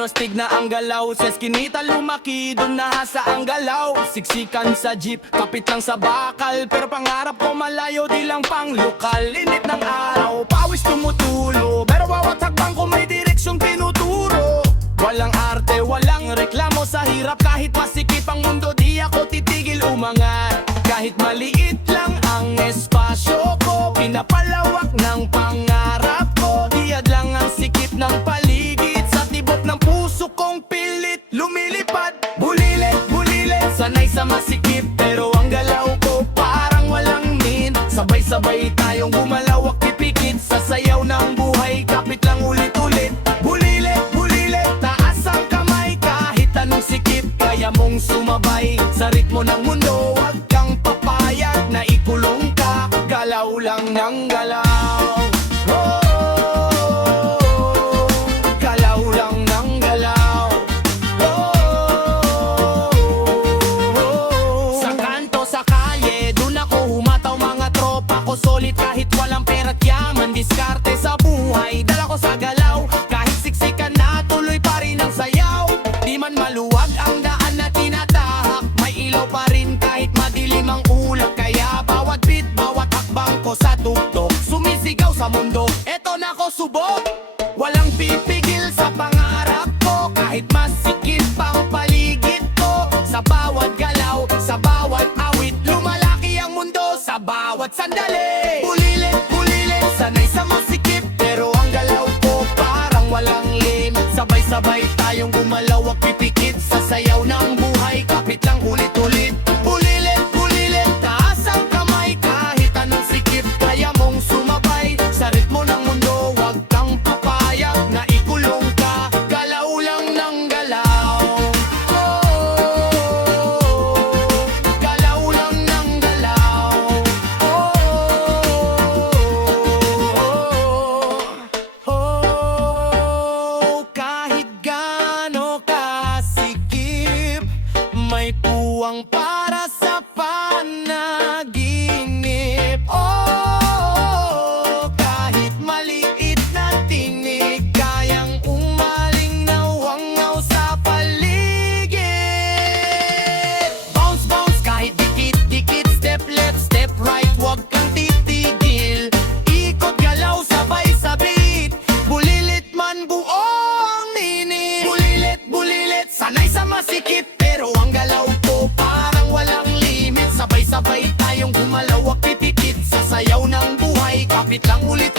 pero stig na ang galaw. Sa eskinita lumaki, doon nahasa ang galaw. Siksikan sa jeep, kapit lang sa bakal, pero pangarap ko malayo, di lang pang lokal. Init ng araw, pawis tumutulo, pero bawat hakbang ko may direksyong tinuturo. Walang arte, walang reklamo sa hirap. Kahit masikip ang mundo, di ako titigil umangat. Kahit maliit lang ang espasyo ko, pinapalawak ng pangarap ko. Diyad lang ang sikip ng paligid, sa tibok ng puso kong pilit lumilipad. Bulilit, bulilit, sanay sa masikip, pero ang galaw ko parang walang min. Sabay-sabay tayong gumalaw, akipikit sa sayaw ng buhay, kapit lang ulit-ulit. Bulilit, bulilit, taas ang kamay, kahit anong sikip kaya mong sumabay. Sa ritmo ng mundo, wag kang papayag na ikulong ka. Galaw lang ng galaw. Galaw lang ng galaw. Sa kanto, sa kalye, dun ako humataw. Mga tropa ko solid kahit walang pera't yaman. Diskarte sa buhay, dala ko sa galaw. Kahit siksikan na, tuloy pa rin ang sayaw. Di man maluwag ang daan na tinatahak, may ilaw pa rin kahit madilim ang ulap. Kaya bawat beat, bawat hakbang ko sa tuktok, sumisigaw sa mundo, eto na ko subok. Walang pipigil sa pangarap ko, kahit masikip pang paligid ko. Sa bawat galaw, sa bawat awit, lumalaki ang mundo sa bawat sandali. Bulilit, bulilit, sanay sa masikip, pero ang galaw ko parang walang limit. Sabay-sabay tayong gumalaw, pipikit sa sayaw ng buhay, kapit lang ulit-ulit. Bulilit, bulilit, taas ang kamay, kahit anong sikip kaya mong sumabay. Sa ritmo ng mundo, wag kang papayag na ikulong ka. Galaw lang ng galaw. Galaw lang ng galaw. Kahit gaano kasikip, may puwang para sa panaginip. Kahit maliit na tinig, kayang umalingaw-angaw sa paligid. Bounce, bounce, kahit dikit-dikit, step left, step right, wag kang titigil. Ikot, galaw, sabay sa beat, bulilit man buong init. Bulilit, bulilit, sanay sa masikip, pero ang galaw ko parang walang limit. Sabay-sabay tayong gumalaw, akipikit sa sayaw ng buhay, kapit lang ulit.